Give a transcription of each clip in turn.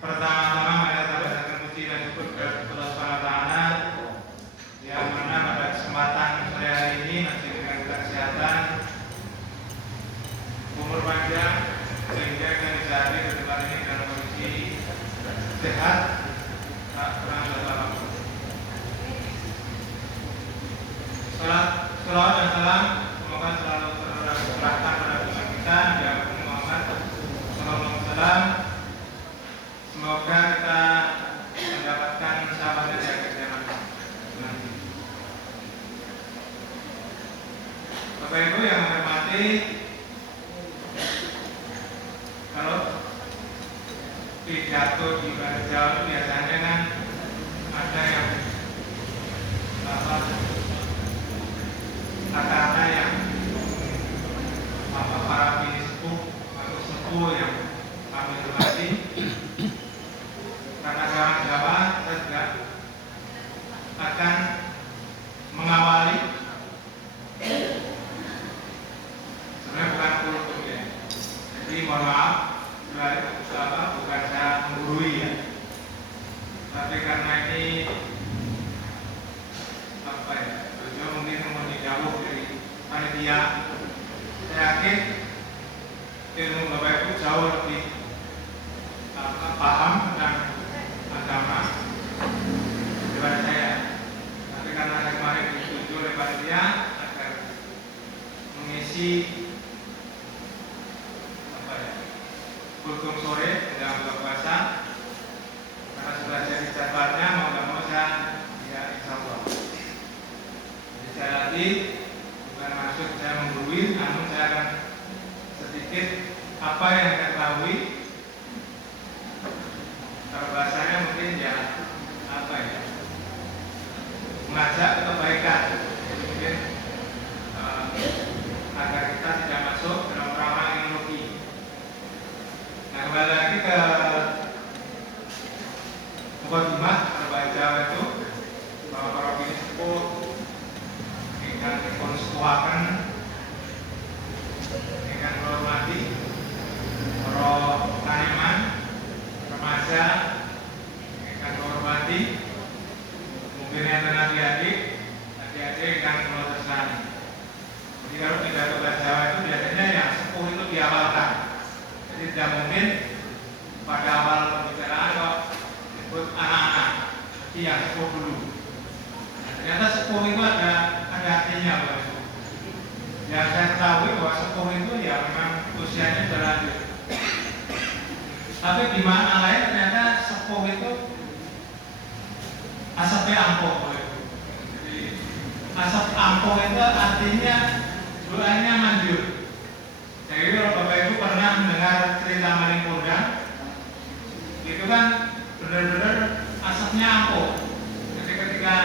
Pertama-tama marilah kita panjatkan puji dan syukur kepada Allah Subhanahu wa taala yang mana pada kesempatan sore hari ini masih dengan kesehatan, umur panjang sehingga kita bisa hadir di tempat ini dalam kondisi sehat, tak kurang dalam. Salawat dan salam semoga selalu tercurahkan pada Tuhan kita yang Muhammad sallallahu alaihi wasallam. Semoga kita mendapatkan sahabat dari akhir zaman nanti. Bapak Ibu yang menghormati, kalau pidato di bahasa Jawa biasanya kan ada yang kata-kata yang para sepuh atau sepuh yang kami hormati. Karena orang Jawa kita juga akan mengawali sebenarnya bukan kultum ya. Jadi mohon maaf bukan saya menggurui ya. Tapi karena ini beliau mungkin kemudian jauh dari panitia, saya yakin ilmu Bapak Ibu jauh lebih paham tentang agama daripada saya. Tapi karena saya kemarin ditunjuk oleh panitia agar mengisi kultum sore dalam buka puasa, karena sudah jadi jadwalnya mau nggak mau saya ya insya Allah. Jadi saya lagi bukan maksud saya menggurui, namun saya akan sedikit apa yang saya ketahui. Kalau bahasanya mungkin ya mengajak kebaikan, jadi mungkin agar kita tidak masuk dalam ranah ideologi. Nah, kembali lagi ke mukadimah kalau bahasa Jawa itu bahwa para bini sepuh ingkang dipun sepuhaken ingkang kula hormati para kaneman remaja ingkang kula hormati, mungkin enten adik-adik ingkang kula tresnani. Jadi kalau pidato bahasa Jawa itu biasanya yang sepuh itu diawalkan. Jadi tidak mungkin pada awal pembicaraan kok disebut anak-anak, tapi yang sepuh dulu. Nah, ternyata sepuh itu ada artinya Bapak Ibu. Yang saya tahu bahwa sepuh itu ya memang usianya sudah lanjut. Tapi di mana lain ternyata sepuh itu asapnya ampuh Bapak Ibu. Jadi asap ampuh itu artinya doanya manjur. Jadi kalau Bapak Ibu pernah mendengar cerita maling kondang, itu kan benar-benar asapnya ampuh. Jadi ketika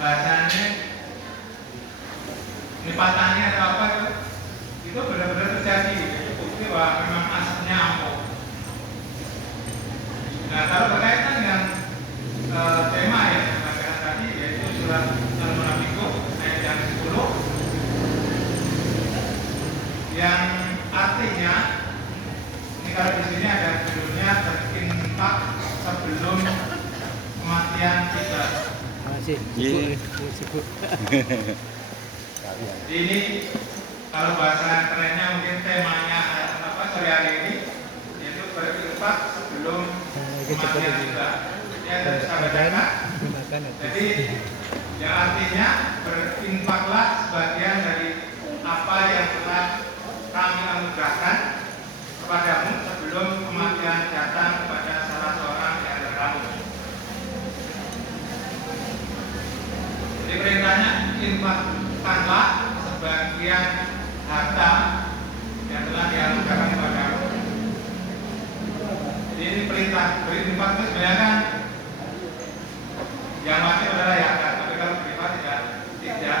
bahasanya ini patahnya atau apa itu benar-benar terjadi. Itu bukti bahwa memang asapnya ampuh. Nah, kalau berkaitan dengan tema yang saya tadi, yaitu surat Al-Munafiqun ayat yang 10, yang artinya ini kalau di sini ada judulnya berinfak sebelum kematian kita. Ini kalau bahasa kerennya mungkin temanya sore hari ini yaitu berinfak sebelum kematian kita. Ya, bisa bacakan. Jadi yang artinya berinfaklah sebagian dari apa yang telah kami anugerahkan kepadamu sebelum kematian datang kepada salah seorang di antara kamu. Jadi perintahnya infakkanlah sebagian harta yang telah dianugerahkan kepadamu. Jadi ini perintah berinfak itu sebenarnya kan yang wajib adalah zakat, tapi kalau berinfak tidak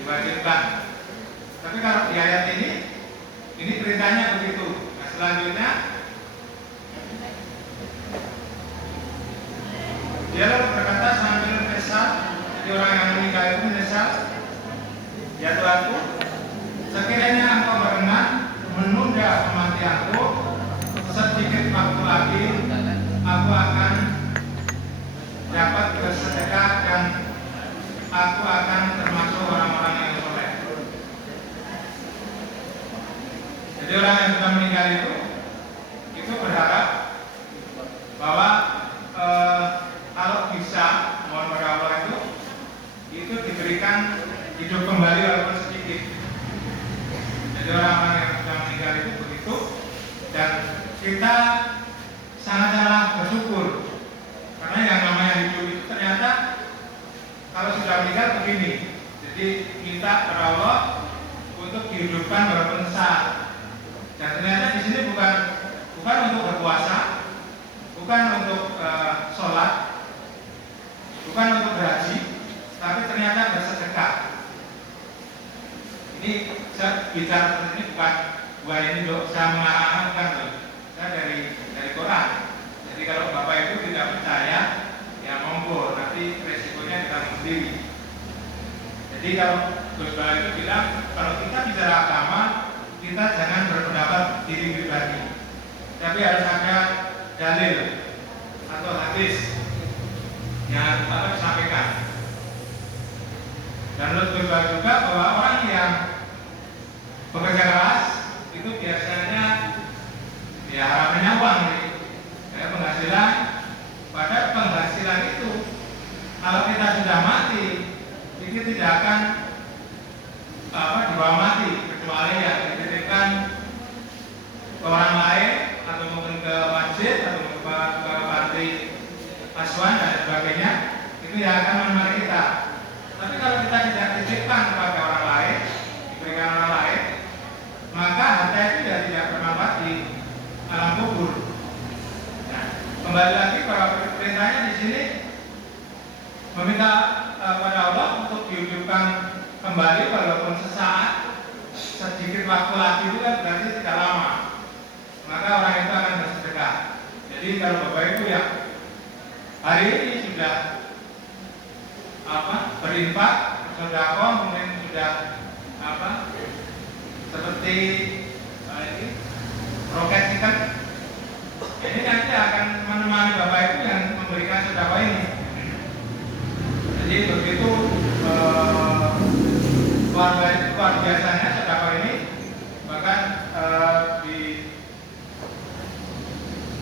diwajibkan. Tapi kalau di ayat ini perintahnya begitu. Nah, selanjutnya dia lalu berkata sambil menyesal, jadi orang yang meninggal itu menyesal, ya Tuhanku, sekiranya Engkau berkenan menunda kematianku Jadi orang yang sudah meninggal itu berharap bahwa kalau bisa, mohon pada Allah itu diberikan hidup kembali walaupun sedikit. Jadi orang-orang yang sudah meninggal itu begitu, dan kita sangat-sangat bersyukur karena yang namanya hidup itu ternyata kalau sudah meninggal begini. Jadi minta kepada Allah untuk dihidupkan walaupun sesaat. Dan ternyata di sini bukan untuk berpuasa, bukan untuk sholat, bukan untuk berhaji, tapi ternyata bersedekah. Ini saya bicara seperti ini bukan ini dok, saya mengarahkan bukan dok. Saya dari Quran. Jadi kalau Bapak Ibu tidak percaya, ya monggo, nanti resikonya ditanggung sendiri. Jadi kalau Gus Bapak itu bilang, kalau kita bicara agama, kita jangan berpendapat diri pribadi, tapi harus ada dalil atau hadis yang dapat disampaikan. Dan menurut Gus Bapak juga bahwa orang yang bekerja keras itu biasanya ya harapannya uang, penghasilan. Pada penghasilan itu, kalau kita sudah mati, itu tidak akan dibawa mati, kecuali ya dititipkan ke orang lain atau mungkin ke masjid atau ke panti asuhan dan sebagainya, itu yang akan menemani kita. Tapi kalau kita tidak dititipkan kepada orang lain, diberikan orang lain, maka harta itu ya tidak bermanfaat di alam kubur. Nah, kembali lagi bahwa perintahnya di sini meminta kepada Allah untuk dihidupkan kembali walaupun sesaat, sedikit waktu lagi itu kan berarti tidak lama. Maka orang itu akan bersedekah. Jadi kalau Bapak Ibu yang hari ini sudah berinfak, sedekah, mungkin sudah seperti ini roket chicken, ini nanti akan menemani Bapak Ibu yang memberikan sedekah ini. Jadi begitu luar biasanya sedekah ini, bahkan di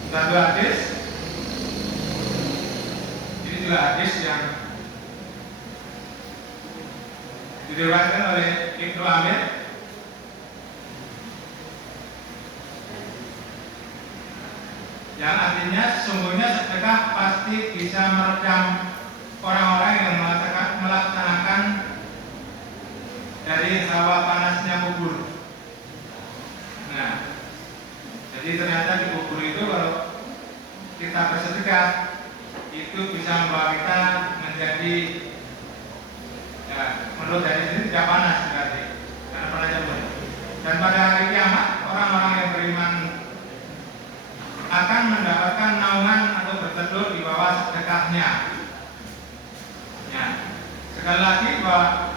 satu hadis, ini juga hadis yang diriwayatkan oleh Ibnu Amir, yang artinya sesungguhnya sedekah pasti bisa meredam orang-orang yang melaksanakan dari hawa panasnya kubur. Nah, jadi ternyata di kubur itu kalau kita bersedekah itu bisa membawa kita menjadi, ya, menurut dari sini tidak panas berarti, karena panasnya pun. Dan pada hari kiamat orang-orang yang beriman akan mendapatkan naungan atau berteduh di bawah sedekahnya. Ya, sekali lagi bahwa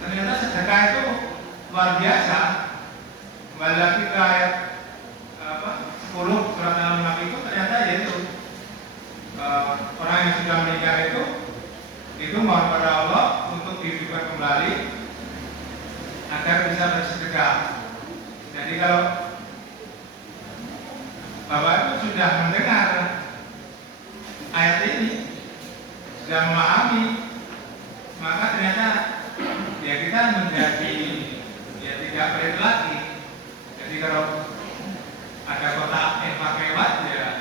ternyata sedekah itu luar biasa. Kembali lagi ke ayat 10 surat Al-Mulk itu ternyata yaitu orang yang sudah meninggal itu mohon pada Allah untuk dihidupkan kembali agar bisa bersedekah. Jadi kalau Bapak itu sudah mendengar ayat ini, sudah memahami, maka ternyata ya kita menjadi ya tidak pelit lagi. Jadi kalau ada kotak infak lewat ya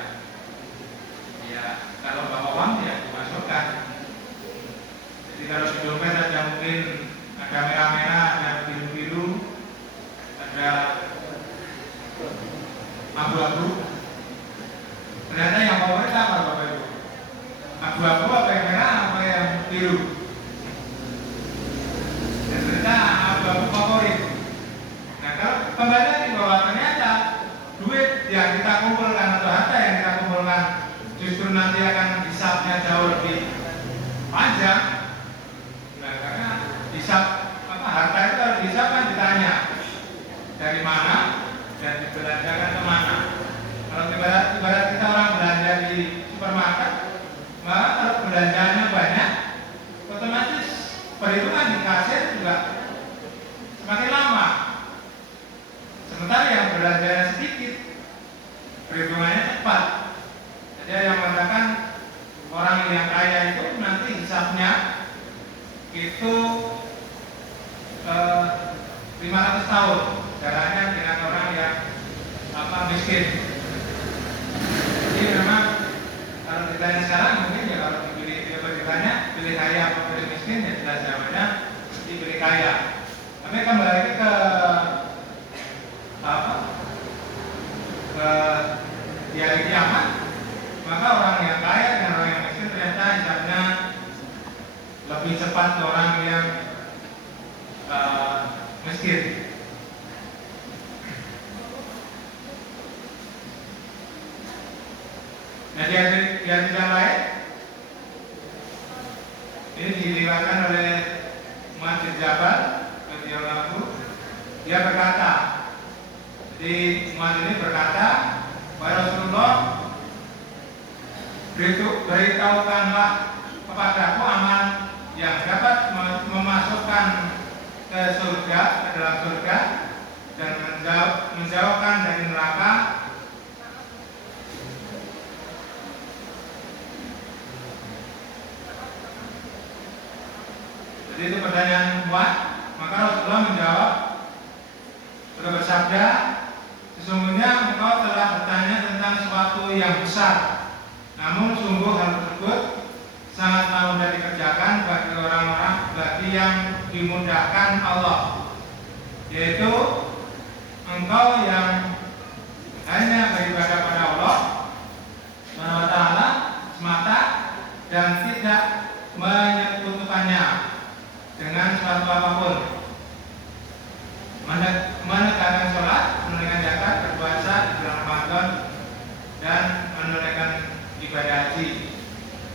kalau bawa uang ya dimasukkan. Jadi kalau di dompet ada mungkin ada merah-merah, ada biru-biru, ada abu-abu. Ternyata yang favorit apa Bapak Ibu? Abu-abu apa yang merah apa yang biru? Dan ternyata abu-abu favorit. Nah kalau kembali lagi bahwa ternyata duit yang kita kumpulkan atau harta yang kita kumpulkan justru nanti akan hisabnya jauh lebih panjang. Nah karena hisab harta itu harus dihisab kan ditanya dari mana dan dibelanjakan kemana. Kalau ibarat kita orang belanja di supermarket, maka kalau belanjanya banyak, otomatis perhitungan di kasir juga semakin lama. Sementara yang belanjanya sedikit, perhitungannya cepat. Jadi yang mengatakan orang yang kaya itu nanti hisabnya itu 500 tahun jaraknya dengan orang yang miskin. Jadi memang kalau ditanya sekarang mungkin ya kalau ditanya pilih kaya atau pilih miskin, ya jelas jawabannya pilih kaya. Tapi kembali ke di hari kiamat, maka orang yang kaya dan orang yang miskin ternyata hisabnya lebih cepat ke orang yang miskin. Nah, di hadis yang lain ini diriwayatkan oleh Mu'adz bin Jabal radhiyallahu anhu, dia berkata, jadi Mu'adz ini berkata, "Wahai Rasulullah, beritahukanlah kepadaku amal yang dapat memasukkan ke surga, ke dalam surga, dan menjauhkan dari neraka." Jadi itu pertanyaan Mu'adz, maka Rasulullah menjawab, beliau bersabda, "Sesungguhnya engkau telah bertanya tentang sesuatu yang besar, namun sungguh hal tersebut sangat mudah dikerjakan bagi yang dimudahkan Allah, yaitu engkau yang hanya beribadah pada Allah SWT semata dan tidak menyekutukannya dengan suatu apapun, menegakkan sholat, menunaikan zakat, berpuasa di bulan Ramadan, dan menunaikan ibadah haji."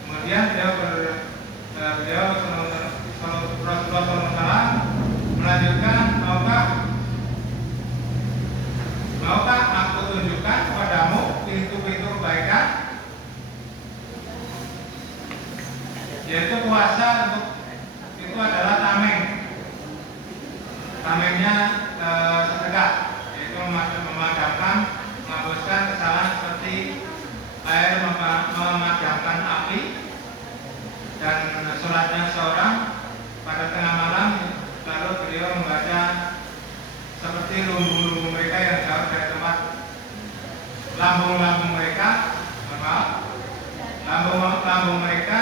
Kemudian beliau Rasulullah SAW melanjutkan, maukah aku tunjukkan kepadamu pintu-pintu kebaikan, yaitu puasa itu adalah tamengnya sedekah, yaitu memadamkan, menghapuskan kesalahan seperti air memadamkan api, dan sholatnya seorang pada tengah malam, lalu beliau membaca seperti lumbung-lumbung mereka yang jauh dari tempat lambung mereka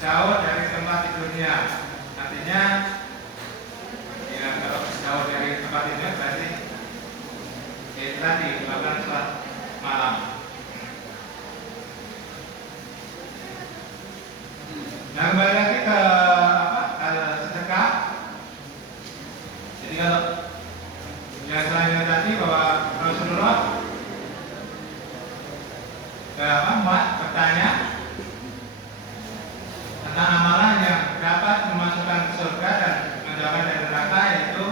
jauh dari tempat tidurnya. Artinya ya, kalau jauh dari tempat tidur berarti tadi melakukan sholat malam. Nah, kembali lagi ke sedekah. Jadi kalau yang selanjutnya tadi bahwa Rasulullah bertanya tentang amalan yang dapat memasukkan ke surga dan menjauhkan dari neraka, yaitu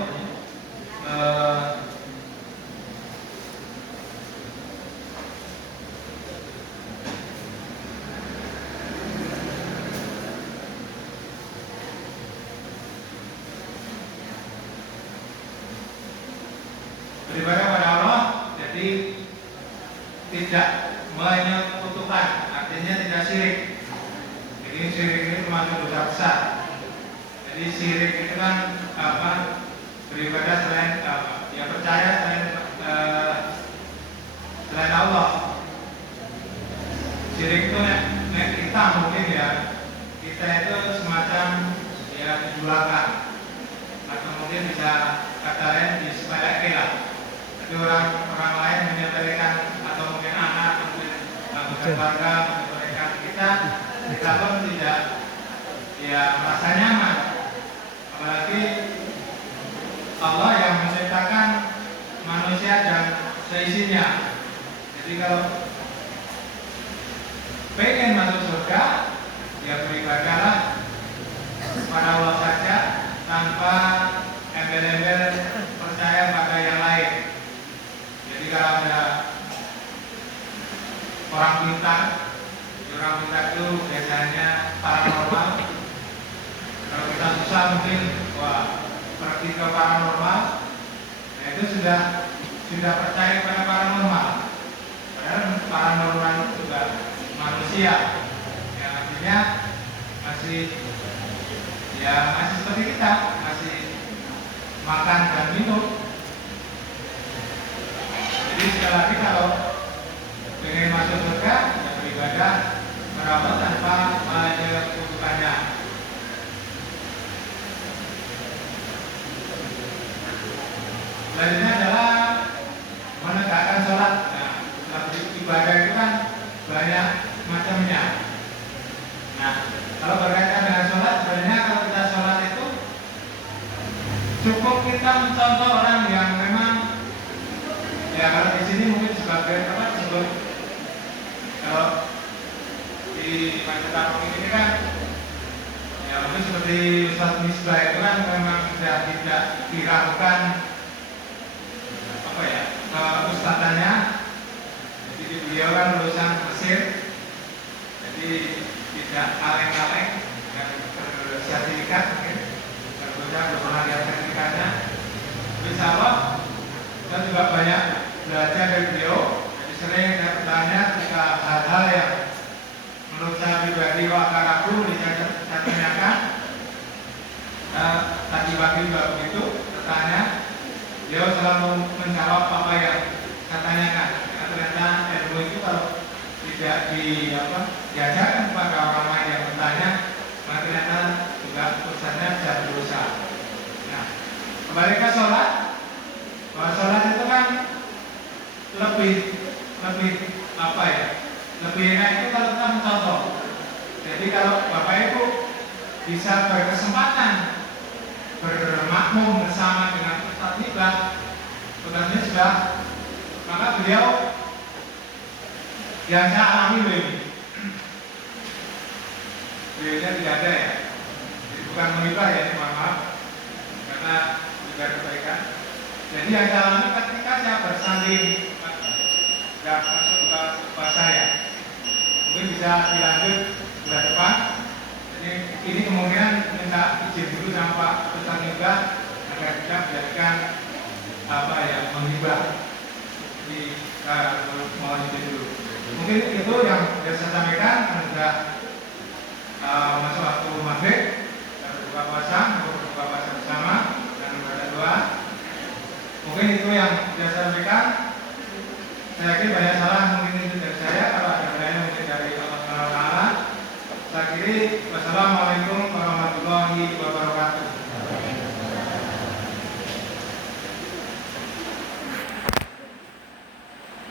beribadah pada Allah, jadi tidak menyekutukan, artinya tidak syirik. Jadi syirik ini termasuk dosa besar. Jadi syirik itu kan beribadah selain ya percaya selain Allah. Syirik itu kita mungkin ya, kita itu semacam ya dijulakan, atau mungkin bisa kata lain disepelekan lah. Jadi orang lain menyepelekan, atau mungkin anak, mungkin keluarga menyepelekan kita pun tidak ya merasa nyaman. Apalagi Allah yang menciptakan manusia dan seisinya. Jadi kalau pengen masuk surga, ya beribadahlah pada Allah saja tanpa embel-embel percaya pada yang lain. Jadi kalau ada orang pintar itu biasanya paranormal. Kalau kita susah mungkin pergi ke paranormal. Nah, itu sudah sudah percaya pada paranormal. Padahal paranormal itu juga manusia, yang artinya masih seperti kita, masih makan dan minum. Jadi sekali lagi, kalau ingin masuk surga, ya beribadah merawat tanpa menyebutkannya. Selanjutnya adalah menegakkan sholat. Nah, ibadah itu kan banyak macamnya. Nah, kalau berkaitan dengan sholat, sebenarnya kalau kita sholat itu cukup kita mencontoh orang yang memang, ya kalau di sini mungkin sebagai apa disebut, kalau di Majelis ini kan, ya mungkin seperti Ustaz Misbah itu kan memang sudah tidak diragukan apa ya, ustadzannya. Jadi beliau kan lulusan Mesir, jadi tidak kaleng-kaleng dan bersertifikat, mungkin belum pernah lihat sertifikatnya. Insya Allah kita juga banyak belajar dari beliau. Jadi sering saya bertanya jika hal-hal yang menurut saya pribadi wakar aku saya tanyakan. Tadi pagi juga begitu bertanya, beliau selalu menjawab apa yang saya tanyakan. Karena ternyata ilmu itu kalau tidak diajarkan kepada orang lain yang bertanya, maka ternyata juga urusannya bisa berusaha. Nah, kembali ke sholat. Bahwa sholat itu kan lebih apa ya? Lebih enak itu kalau kita mencontoh. Jadi kalau Bapak Ibu bisa berkesempatan bermakmum bersama dengan Ustaz Misbah, maka beliau yang saya alami ini, beliaunya tidak ada ya. Jadi bukan menghibah ya, mohon maaf, karena juga kebaikan. Jadi yang saya alami ketika saya bersanding, tidak masuk ke kelas saya, mungkin bisa dilanjut bulan depan. Jadi ini kemungkinan minta izin dulu sama Pak Ustaz Misbah agar kita menjadikan apa ya, menghibah. Jadi mau izin dulu. Mungkin itu yang sudah saya sampaikan. Sudah masuk waktu maghrib, kita berbuka puasa bersama dan membaca doa. Mungkin itu yang sudah saya sampaikan. Saya yakin banyak salah